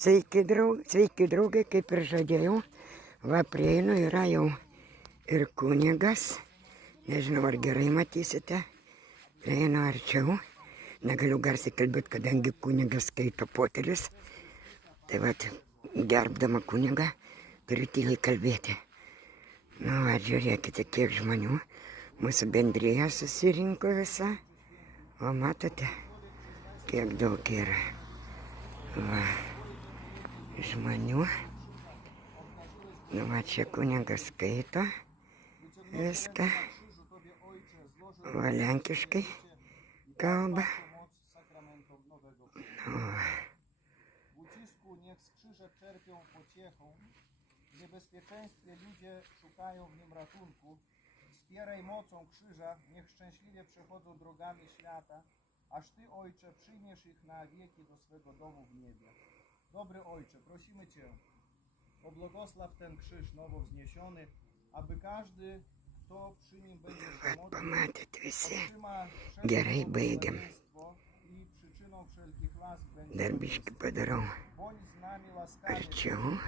Sveiki draugai, kaip ir žadėjau, va prieinu, yra jau ir kunigas, nežinau ar gerai matysite, prieinu arčiau, negaliu garsiai kalbėti, kadangi kunigas skaito poterius, tai va gerbdama kunigą turiu tyliai kalbėti. Nu, va žiūrėkite, kiek žmonių, mūsų bendrėje susirinko visa, o matote, kiek daug yra. Va. Žmonių. Nu, va čia kunigas skaito viską. Va lenkiškai kalba. Nu, W ucisku niech z krzyża czerpią pociechą, w niebezpieczeństwie ludzie szukają w nim ratunku. Wspieraj mocą krzyża, niech szczęśliwie przechodzą drogami świata, aż Ty, Ojcze, przyjmiesz ich na wieki do swego domu w niebie. Dobry Ojcze, prosimy Cię o błogosław ten krzyż nowo wzniesiony, aby każdy, kto przy nim będzie się modlił, pamatėt visi. otrzyma Gerai, baigiam. i przyczyną wszelkich łask będzie. Dar biškį padarau Bądź z nami łaskawy, arčiau.